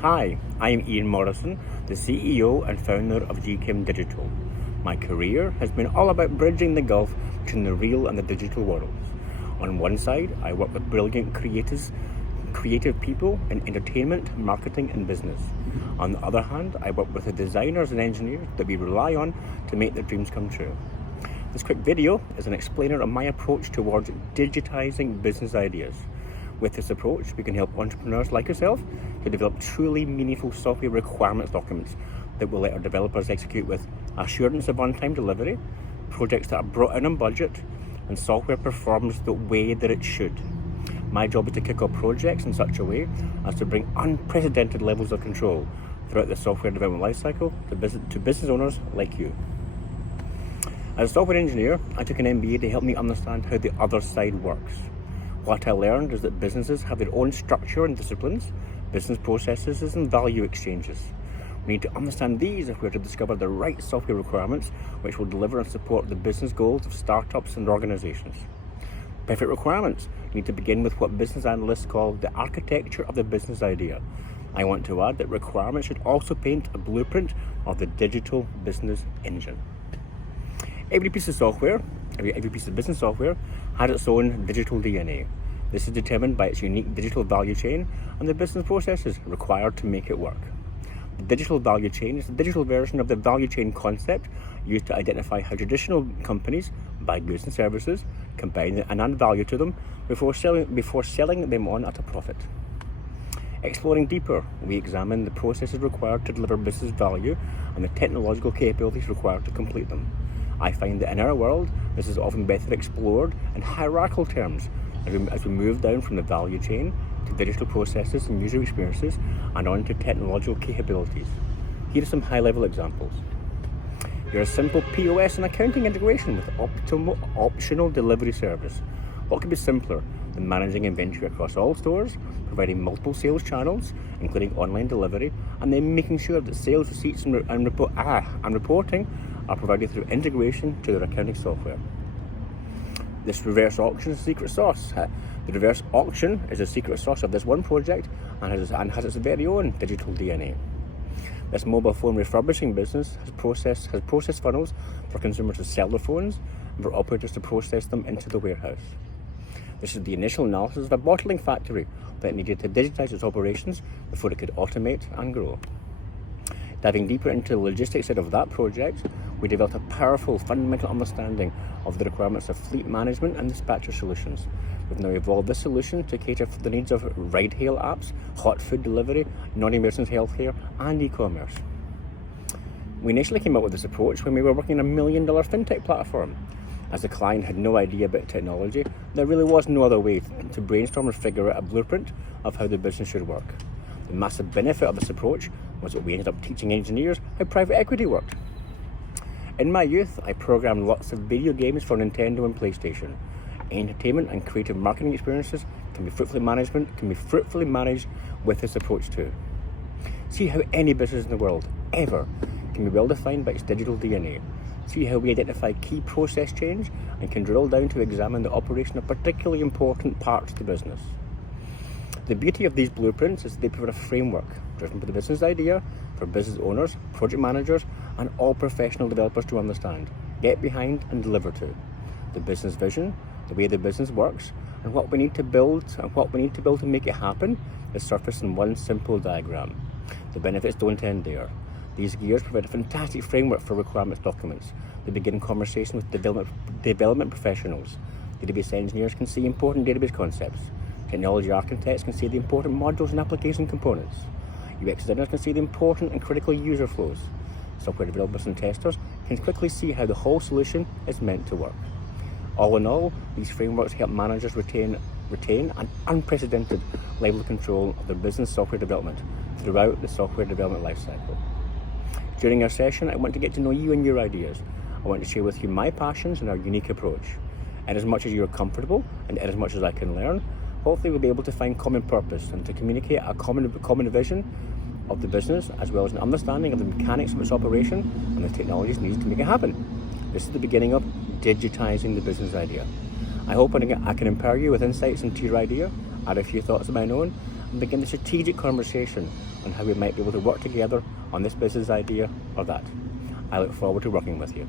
Hi, I'm Ian Morrison, the CEO and founder of GChem Digital. My career has been all about bridging the gulf between the real and the digital worlds. On one side, I work with brilliant creative people in entertainment, marketing and business. On the other hand, I work with the designers and engineers that we rely on to make their dreams come true. This quick video is an explainer of my approach towards digitizing business ideas. With this approach, we can help entrepreneurs like yourself to develop truly meaningful software requirements documents that will let our developers execute with assurance of on-time delivery, projects that are brought in on budget, and software performs the way that it should. My job is to kick off projects in such a way as to bring unprecedented levels of control throughout the software development lifecycle to business owners like you. As a software engineer, I took an MBA to help me understand how the other side works. What I learned is that businesses have their own structure and disciplines, business processes and value exchanges. We need to understand these if we're to discover the right software requirements which will deliver and support the business goals of startups and organizations. Perfect requirements need to begin with what business analysts call the architecture of the business idea. I want to add that requirements should also paint a blueprint of the digital business engine. Every piece of software, every piece of business software has its own digital DNA. This is determined by its unique digital value chain and the business processes required to make it work. The digital value chain is the digital version of the value chain concept used to identify how traditional companies buy goods and services, combine and add value to them before selling them on at a profit. Exploring deeper, we examine the processes required to deliver business value and the technological capabilities required to complete them. I find that in our world, this is often better explored in hierarchical terms as we move down from the value chain to digital processes and user experiences and on to technological capabilities. Here are some high-level examples. You're a simple POS and accounting integration with optional delivery service. What could be simpler than managing inventory across all stores, providing multiple sales channels, including online delivery, and then making sure that sales receipts and reporting are provided through integration to their accounting software. This reverse auction is a secret sauce. The reverse auction is a secret sauce of this one project and has its very own digital DNA. This mobile phone refurbishing business has process funnels for consumers to sell their phones and for operators to process them into the warehouse. This is the initial analysis of a bottling factory that needed to digitize its operations before it could automate and grow. Diving deeper into the logistics side of that project, we developed a powerful fundamental understanding of the requirements of fleet management and dispatcher solutions. We've now evolved this solution to cater for the needs of ride-hail apps, hot food delivery, non-emergency healthcare, and e-commerce. We initially came up with this approach when we were working on $1 million fintech platform. As the client had no idea about technology, there really was no other way to brainstorm and figure out a blueprint of how the business should work. The massive benefit of this approach was that we ended up teaching engineers how private equity worked. In my youth, I programmed lots of video games for Nintendo and PlayStation. Entertainment and creative marketing experiences can be fruitfully managed with this approach too. See how any business in the world, ever, can be well defined by its digital DNA. See how we identify key process change and can drill down to examine the operation of particularly important parts of the business. The beauty of these blueprints is that they provide a framework driven by the business idea for business owners, project managers, and all professional developers to understand, get behind, and deliver to. The business vision, the way the business works, and what we need to build to make it happen is surfaced in one simple diagram. The benefits don't end there. These gears provide a fantastic framework for requirements documents. They begin conversation with development professionals. Database engineers can see important database concepts. Technology architects can see the important modules and application components. UX designers can see the important and critical user flows. Software developers and testers can quickly see how the whole solution is meant to work. All in all, these frameworks help managers retain an unprecedented level of control of their business software development throughout the software development lifecycle. During our session, I want to get to know you and your ideas. I want to share with you my passions and our unique approach. And as much as you're comfortable and as much as I can learn, hopefully we'll be able to find common purpose and to communicate a common vision of the business as well as an understanding of the mechanics of its operation and the technologies needed to make it happen. This is the beginning of digitizing the business idea. I hope I can empower you with insights into your idea, add a few thoughts of my own, and begin the strategic conversation on how we might be able to work together on this business idea or that. I look forward to working with you.